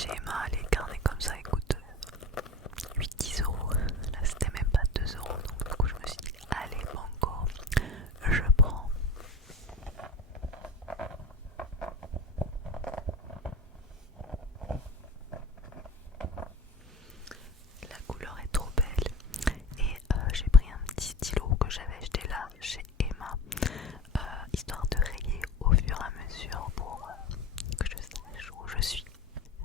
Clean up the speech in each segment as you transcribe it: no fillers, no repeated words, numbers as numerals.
chez Emma, les carnets comme ça, écoute, 8-10 euros. Là, c'était même pas 2 euros. Donc, du coup, je me suis dit, allez, banco, je prends. La couleur est trop belle. Et j'ai pris un petit stylo que j'avais acheté là chez Emma, histoire de rayer au fur et à mesure pour que je sache où je suis.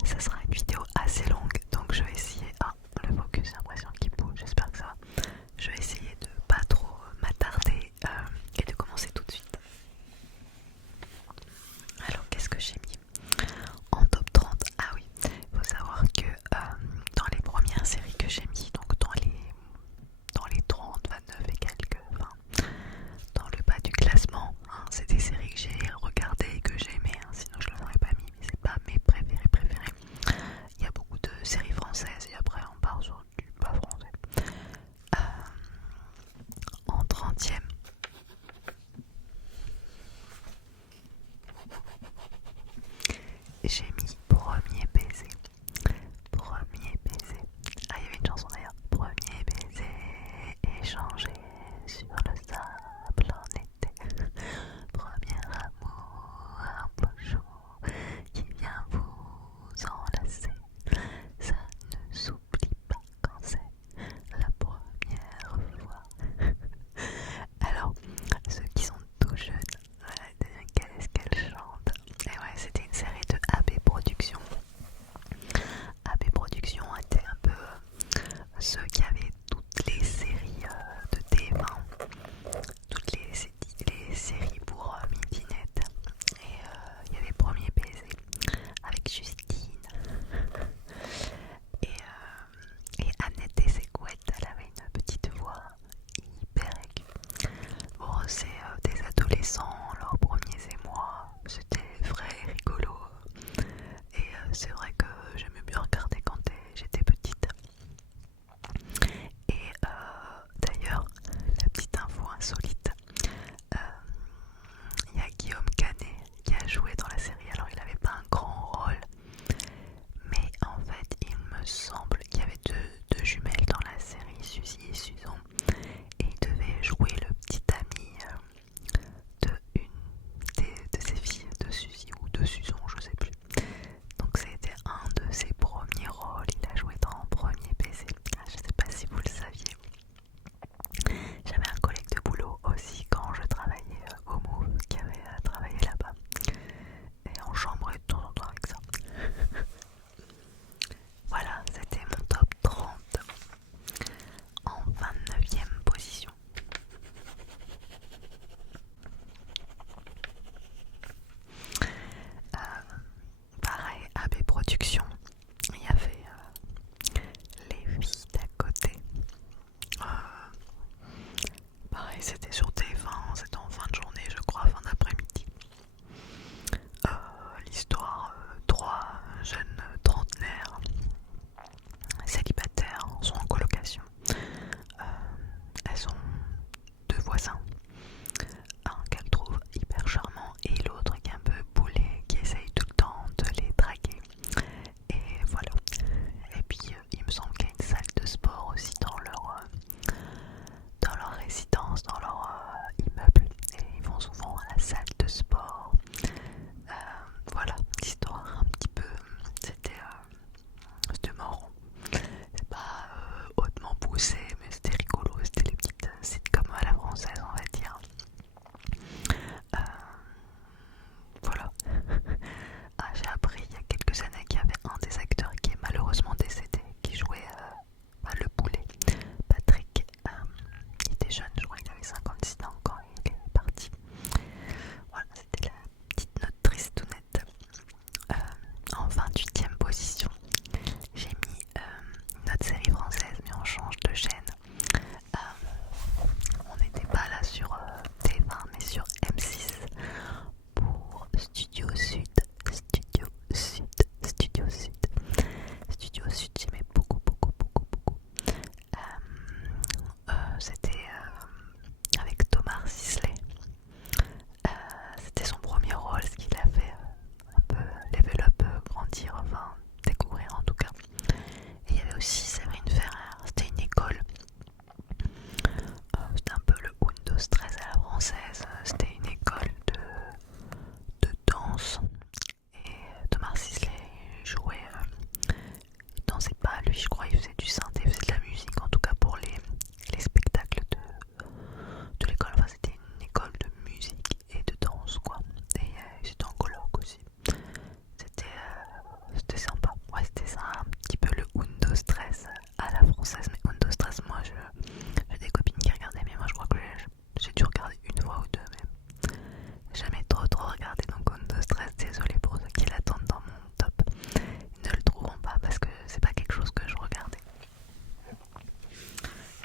Ça sera une vidéo assez longue, donc je vais essayer. Ah, le focus, j'ai l'impression qu'il bouge, j'espère que ça va. Je vais essayer de pas trop m'attarder et de commencer tout de suite. Alors, qu'est-ce que j'ai mis en top 30? Ah oui, il faut savoir que dans les premières séries que j'ai mis, donc dans les 30, 29 et quelques, enfin, dans le bas du classement, hein, c'est des séries que j'ai regardées et que j'ai aimées, hein, sinon je ne l'aurais pas mis, mais c'est pas mes préférés. Il y a beaucoup de séries françaises et après on part sur du pas français. En 30e, j'ai mis Premier baiser. Premier baiser. Ah, il y avait une chanson d'ailleurs. Premier baiser échangé sur le sable en été. Premier amour un peu chaud qui vient vous enlacer. Ça ne s'oublie pas quand c'est la première fois. Alors, ceux qui sont tout jeunes, qu'est-ce qu'elle chante? Et ouais, c'était une série de AB Productions. AB Productions était un peu ceux qui avaient toutes les séries de TF1, toutes les séries pour Midinette. Et il y avait Premier baiser avec Justine et Annette et ses couettes. Elle avait une petite voix hyper aiguë. Bon, c'est des adolescents, leurs premiers émois, c'était vrai et rigolo. Et c'est vrai que j'aimais bien regarder quand j'étais petite. Et d'ailleurs, la petite info insolite, il y a Guillaume Canet qui a joué dans la série. Alors il n'avait pas un grand rôle, mais en fait il me semble qu'il y avait deux jumelles dans la série, Suzy et Susan, et il devait jouer le petit ami de de ses filles, de Suzy ou de Susan, je sais plus. Donc c'était un de ses premiers rôles, il a joué dans Premier baiser. Je sais pas si vous le saviez. J'avais un collègue de boulot aussi quand je travaillais au Move qui avait travaillé là-bas. Et on chambrait de temps en temps avec ça. Voilà, c'était mon top 30 en 29e position. Pareil, AB Productions, il y avait Les filles d'à côté. Pareil, c'était sur TF1, c'était en fin de journée, je crois, fin d'après-midi. L'histoire, trois jeunes trentenaires célibataires sont en colocation. Elles ont deux voisins, un qu'elles trouvent hyper charmant et l'autre qui est un peu boulet, qui essaye tout le temps de les draguer. Et française, mais Undo Stress, moi j'ai des copines qui regardaient, mais moi je crois que j'ai dû regarder une fois ou deux même. Jamais trop regardé, donc Undo Stress, désolé pour ceux qui l'attendent dans mon top. Ils ne le trouveront pas parce que c'est pas quelque chose que je regardais.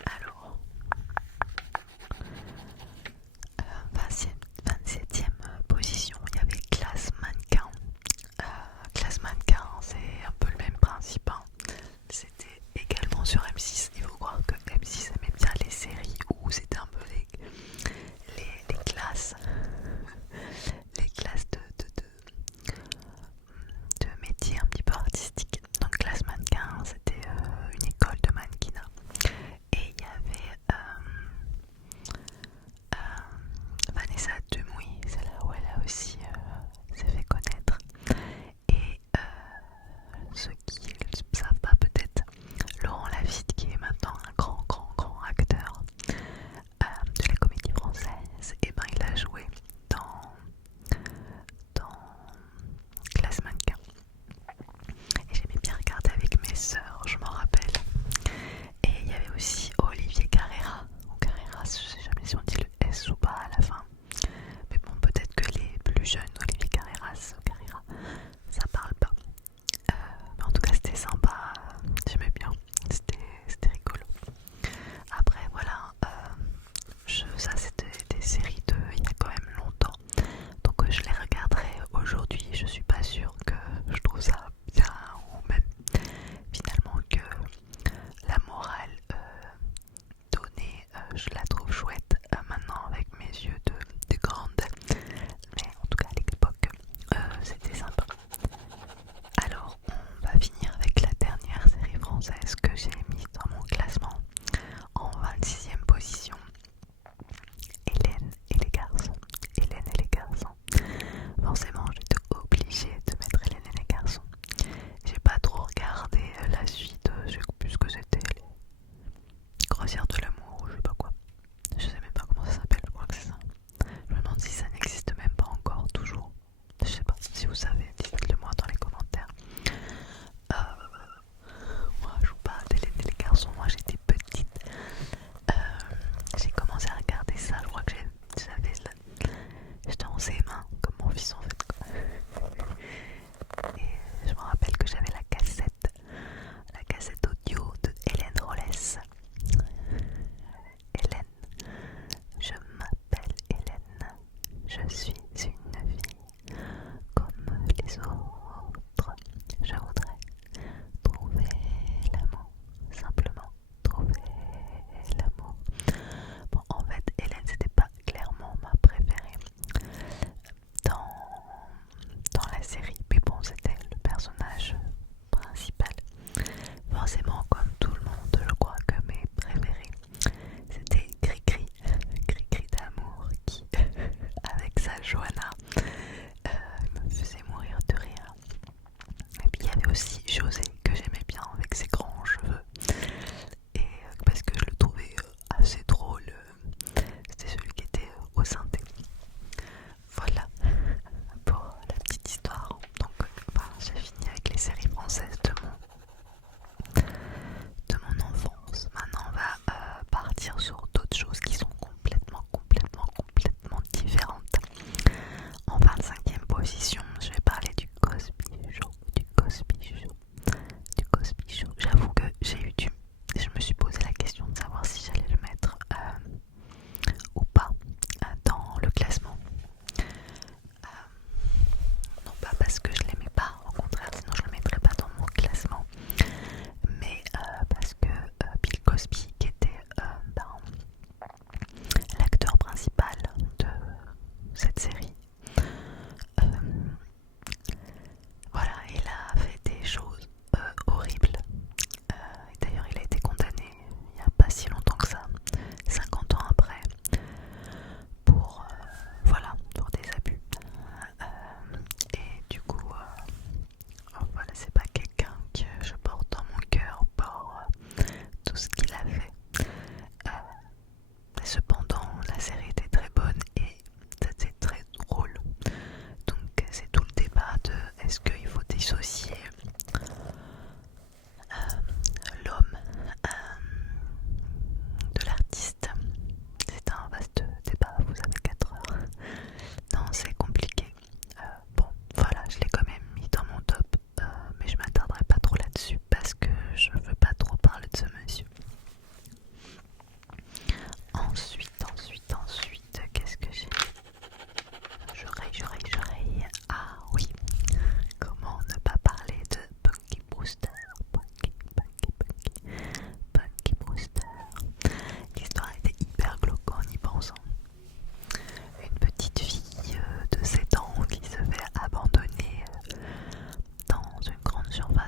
Alors, 27e position, il y avait Classe Mannequin. Classe Mannequin, c'est un peu le même principe, hein. C'était également sur M6. Il faut croire que M6 aimait bien les séries où c'était un peu les classes, les classes de métiers un petit peu artistiques. Donc Classe Mannequin, c'était une école de mannequinat. Et il y avait Vanessa Demouy, c'est là où elle a aussi s'est fait connaître. Et ceux qui ne le savent pas peut-être, Laurent Lafitte, qui est maintenant un grand acteur de la comédie française, et ben il a joué dans Classe Mannequin. Et j'aimais bien regarder avec mes sœurs, je m'en rappelle. Et il y avait aussi Olivier Carrera, ou Carrera, je sais jamais si on dit le S ou pas à la fin. Mais bon, peut-être que les plus jeunes, Olivier Carrera, ça parle pas. Mais en tout cas, c'était sympa, j'aimais bien, c'était rigolo. Après, voilà, ça c'était des séries de il y a quand même longtemps, donc je les regarderai aujourd'hui. Je suis pas sûre que je trouve ça bien, ou même finalement que la morale donnée, je la trouve chouette maintenant avec mes yeux de grande. Mais en tout cas à l'époque, c'était sympa. Alors on va finir avec la dernière série française que j'ai mise dans mon classement en 26e position. Hélène et les garçons. Hélène et les garçons. Forcément j'étais obligée de mettre Hélène et les garçons. J'ai pas trop regardé la suite, je sais plus ce que c'était, les Croisières de l'amour ou je sais pas quoi. Je sais même pas comment ça s'appelle, je crois que c'est ça. Je me demande si ça n'existe même pas encore, toujours. Je sais pas, si vous savez, dites-le moi dans les commentaires. Moi je vous parle d'Hélène et les garçons, moi j'étais petite. J'ai commencé à regarder ça, je crois que j'étais en CM1, comme mon fils en fait. Et je me rappelle que j'avais la cassette audio de Hélène Rollès. Hélène, je m'appelle Hélène, je suis une fille comme les autres. Je voudrais trouver l'amour, simplement trouver l'amour. Bon, en fait, Hélène, c'était pas clairement ma préférée dans la série, mais bon, c'était le personnage principal. Forcément, comme tout le monde, je crois que mes préférés, c'était Cricri d'amour, qui, avec sa Johanna, me faisait mourir de rire. Et puis il y avait aussi José, que j'aimais bien, avec ses grands cheveux, et parce que je le trouvais assez drôle. C'était celui qui était au synthé. Voilà pour la petite histoire. Donc j'ai fini avec les séries françaises de mon enfance. Maintenant on va partir sur d'autres choses qui sont complètement différentes. En 25e position, je vais parler du Cosby Show.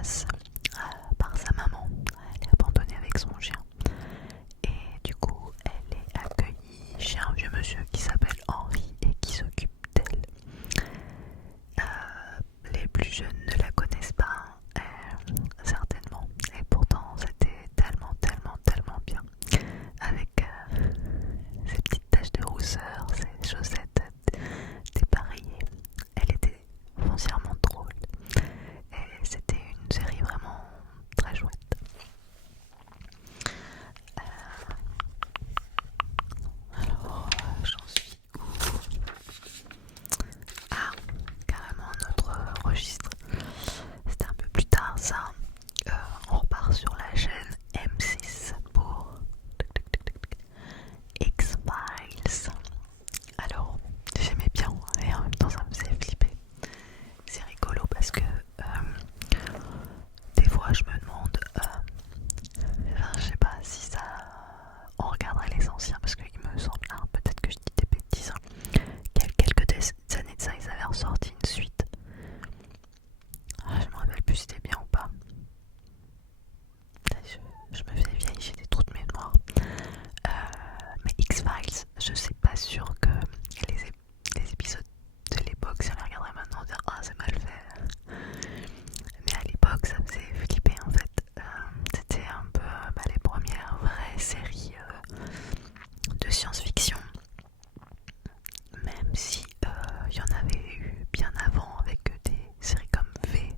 chasse par sa maman. Elle est abandonnée avec son chien. Et du coup, elle est accueillie chez un vieux monsieur qui s'appelle Henri et qui s'occupe d'elle. Les plus jeunes ne la connaissent pas, certainement. Et pourtant, c'était tellement bien. Avec ses petites taches de rousseur, ses chaussettes dépareillées. Elle était foncièrement drôle. Et c'était une série vraiment très chouette. Alors, j'en suis où? Ah, carrément un autre registre. C'était un peu plus tard ça. On repart sur la chaîne M6 pour X-Files. Alors, j'aimais bien et en même temps ça me faisait flipper. C'est rigolo parce que des fois je me demande, je sais pas si ça, on regarderait les anciens parce qu'il me semble, peut-être que je dis des bêtises, qu'il y a quelques années de ça ils avaient ressorti une suite. Je me rappelle plus si c'était bien ou pas. Je me fais vieille, j'ai des trous de mémoire. Mais X-Files, je suis pas sûre que les épisodes de l'époque, si on les regarderait maintenant, on dirait ah c'est mal fait. Mais à l'époque, ça me faisait flipper en fait. C'était un peu les premières vraies séries de science-fiction. Même si il y en avait eu bien avant avec des séries comme V.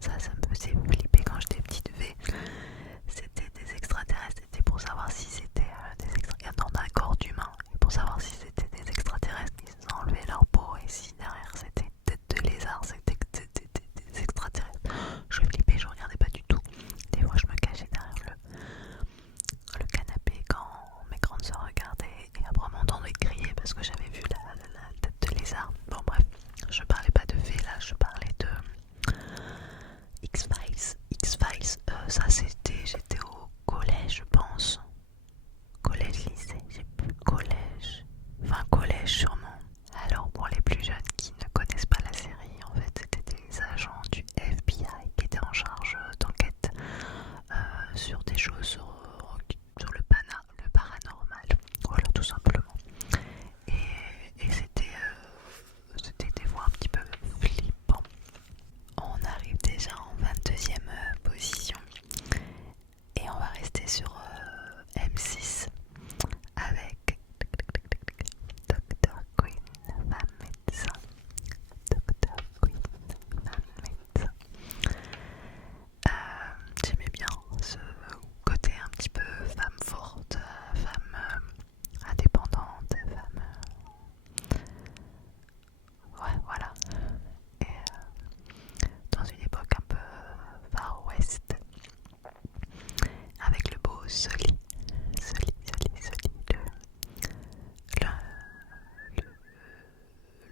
Ça me faisait flipper quand j'étais petite. V, c'était des extraterrestres. C'était pour savoir si c'était des extraterrestres dans un corps d'humain. Et pour savoir si c'était des extraterrestres, ils enlevaient leur peau. Et si derrière c'était tête de lézard, c'était des extraterrestres. Je flippais, je regardais pas du tout. Des fois, je me cachais derrière le canapé quand mes grandes sœurs regardaient. Et après, on m'entendait crier parce que j'avais vu la tête de lézard. Bon, bref, je parlais pas de V là, je parlais de X-Files. X-Files, ça c'était, j'étais au collège, je pense. Collège, lycée, j'ai plus collège. Enfin, collège sûrement. Alors, pour les plus jeunes qui ne connaissent pas la série, en fait, c'était des agents du FBI qui étaient en charge d'enquête sur des choses sur le paranormal. Voilà, tout simplement. Et c'était des fois un petit peu flippant. On arrive déjà en 22e position et on va rester sur M6 avec Dr. Queen, femme médecin. Dr. Queen, femme médecin. J'aimais bien ce côté un petit peu femme forte, femme indépendante, femme... ouais, voilà. Et dans une époque un peu Far West, avec le beau Sully,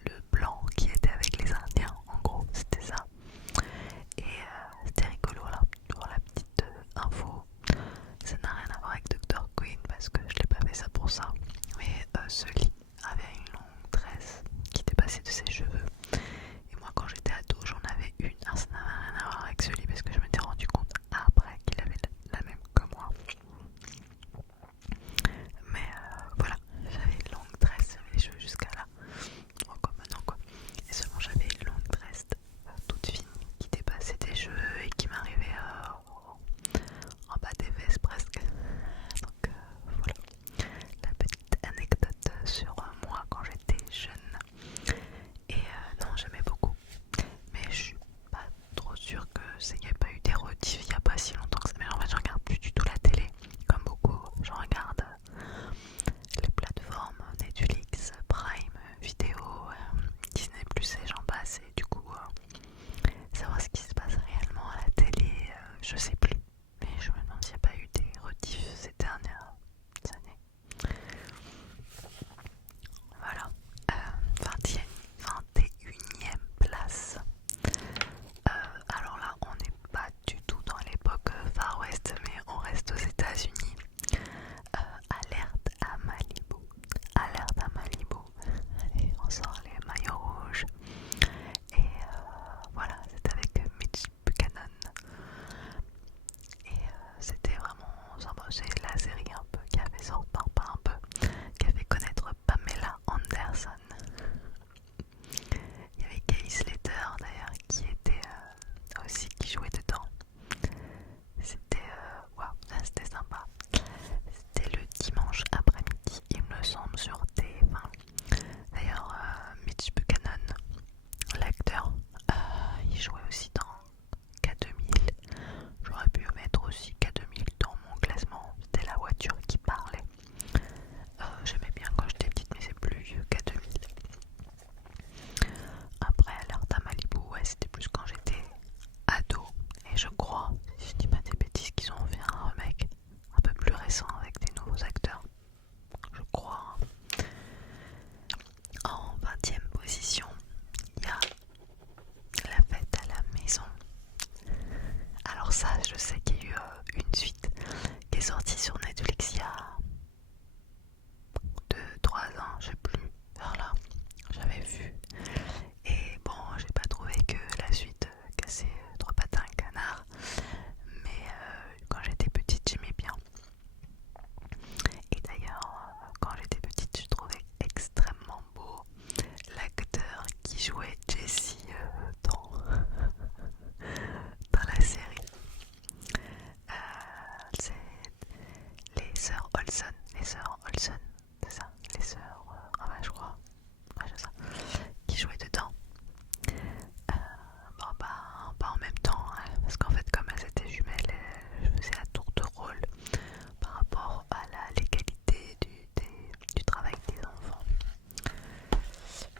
le blanc qui était avec les Indiens, en gros, c'était ça. Et c'était rigolo là, pour la petite info. Ça n'a rien à voir avec Dr. Queen parce que je l'ai pas fait ça pour ça. Mais Sully avait une longue tresse qui dépassait de ses cheveux. Et moi, quand j'étais ado, j'en avais une. Alors, ça n'avait rien à voir avec Sully parce que je m'étais rendu compte après qu'il avait la même que moi. Mais voilà, j'avais une longue tresse, j'avais les cheveux jusqu'à là. Bon, comme maintenant quoi. Et seulement j'avais une longue tresse toute fine qui dépassait des cheveux et qui m'arrivait en bas des fesses presque. Donc voilà, la petite anecdote sur moi quand j'étais jeune. Et non, j'aimais beaucoup. Mais je suis pas trop sûre qu'il n'y ait pas eu des rediffs il n'y a pas si longtemps que ça. Mais en fait, je regarde plus du tout la télé. Comme beaucoup, je regarde les plateformes Netflix, Prime Vidéo, Disney+, et j'en passe. Et du coup, savoir ce qui se passe réellement à la télé, je sais plus. Mais je me demande s'il n'y a pas eu des rediffs ces dernières années. Voilà, 21e place. Alors là, on n'est pas du tout dans l'époque Far West, mais on reste aux États-Unis. Alerte à Malibu. Alerte à Malibu. Allez, on sort les maillots rouges. Et voilà, c'est avec Mitch Buchanan. sur Netflix il y a 2-3 ans, je sais plus, vers là, j'avais vu. Et bon, j'ai pas trouvé que la suite cassait trois pattes à un canard, mais quand j'étais petite, j'aimais bien. Et d'ailleurs, quand j'étais petite, je trouvais extrêmement beau l'acteur qui jouait Jessie dans la série. C'est les sœurs Olsen, c'est ça, les sœurs, ouais, je crois, ouais, c'est ça, qui jouaient dedans. Bon, bah, pas en même temps, hein, parce qu'en fait, comme elles étaient jumelles, je faisais à tour de rôle par rapport à la légalité du travail des enfants.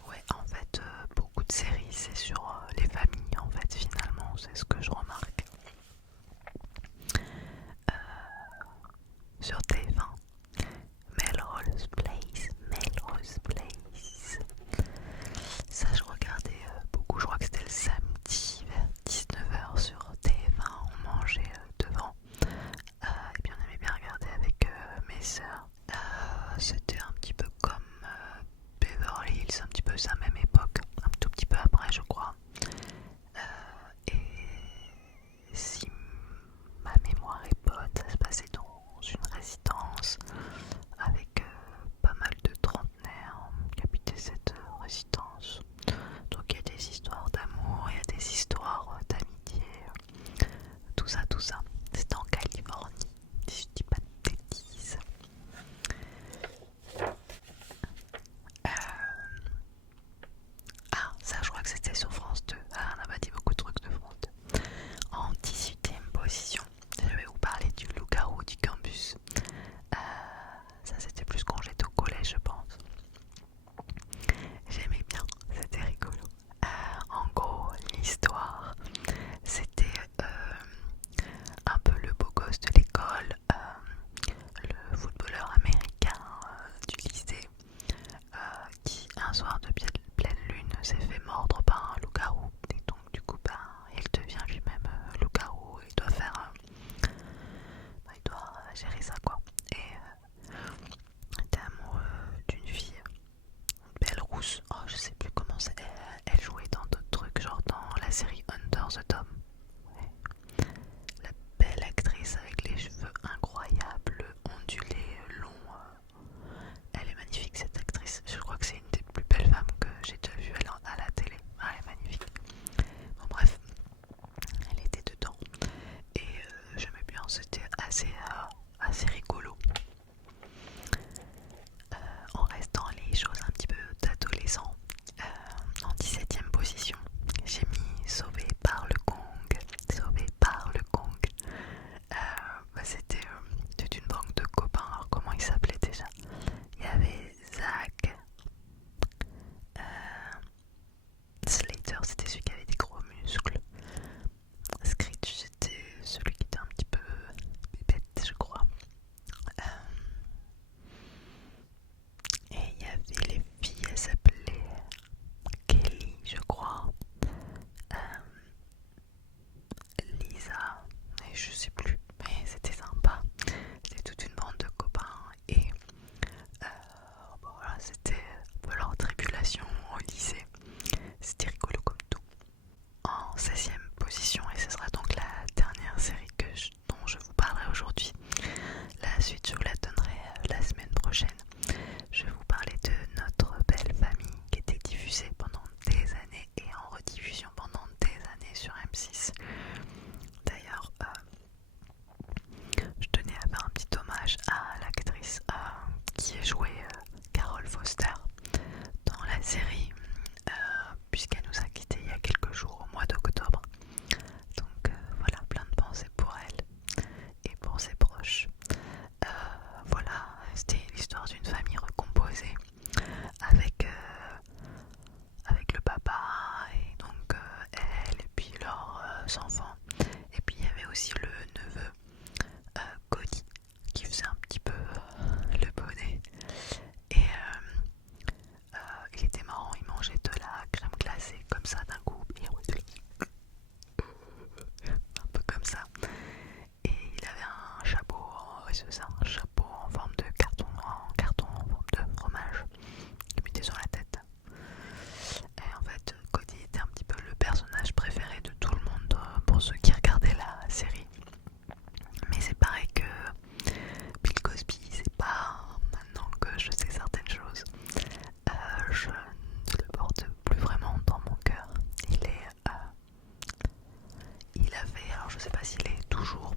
Ouais, en fait, beaucoup de séries, c'est sur les familles, en fait, finalement, c'est ce que je remarque. Sur TF1, Melrose Place. Ça, je regardais beaucoup, je crois que c'était le samedi vers 19h sur TF1, on mangeait devant. Et puis on aimait bien regarder avec mes sœurs. C'était un petit peu comme Beverly Hills, un petit peu sa même époque, un tout petit peu après, je crois. Et si ma mémoire est bonne, ça se passait dans une résidence avec pas mal de trentenaires qui habitaient cette résidence. Donc il y a des histoires d'amour, il y a des histoires d'amitié, tout ça. C'est en Californie, si je dis pas de bêtises. Ah, ça je crois que c'était sur France 2. Ah, on n'a pas dit beaucoup de trucs de France 2. En 18ème position, je vais vous parler du loup-garou du campus. Ça c'était plus quand j'étais au collège, je pense. J'aimais bien, c'était rigolo. En gros, l'histoire, c'était un peu le beau gosse de l'école, le footballeur américain du lycée, qui un soir de pleine lune s'est fait mordre par un loup-garou. Et donc du coup, il devient lui-même loup-garou. Il doit faire, il doit gérer ça quoi. Et il était amoureux d'une fille, une belle rousse. Oh, je sais plus comment c'est. Elle jouait dans d'autres trucs, genre dans la série Under the Dome. Ouais. La belle actrice avec les cheveux incroyables, ondulés, longs. Elle est magnifique cette actrice. Je crois que c'est une des plus belles femmes que j'ai déjà vues à la télé. Ah, elle est magnifique. Bon bref, elle était dedans. Et j'aimais bien, c'était assez rigolo. En restant les choses un petit peu d'adolescent, en 17ème position, j'ai mis Sauvé par le Kong. C'était toute une bande de copains. Alors comment ils s'appelaient déjà? Il y avait Zach, Slater, c'était celui qui avait des gros muscles. Screech, c'était celui qui était un petit peu bébête, je crois. Et il y avait les filles, elles s'appelaient Kelly, je crois. Lisa, et je sais plus, mais c'était sympa. C'était toute une bande de copains et voilà, c'était un peu leur tribulation au lycée. C'était rigolo comme tout. En 16ème position, et ce sera donc la dernière série dont je vous parlerai aujourd'hui. La suite, je vous la donnerai la semaine prochaine. Je vais vous parler de Notre Belle Famille qui était diffusée pendant des années et en rediffusion pendant des années sur M6. D'ailleurs, je tenais à faire un petit hommage à l'actrice qui a joué Carole Foster dans la série, puisqu'elle nous a quittés il y a quelques jours, au mois d'octobre. Donc voilà, plein de pensées pour elle et pour ses proches. Voilà, c'était l'histoire d'une famille recomposée avec le papa et donc elle et puis leurs enfants. Et puis il y avait aussi le neveu Cody qui faisait un petit peu le bonnet. Et il était marrant, il mangeait de la crème glacée comme ça d'un coup. Et un peu comme ça. Et il avait un chapeau, ouais, c'est ça, pas s'il est toujours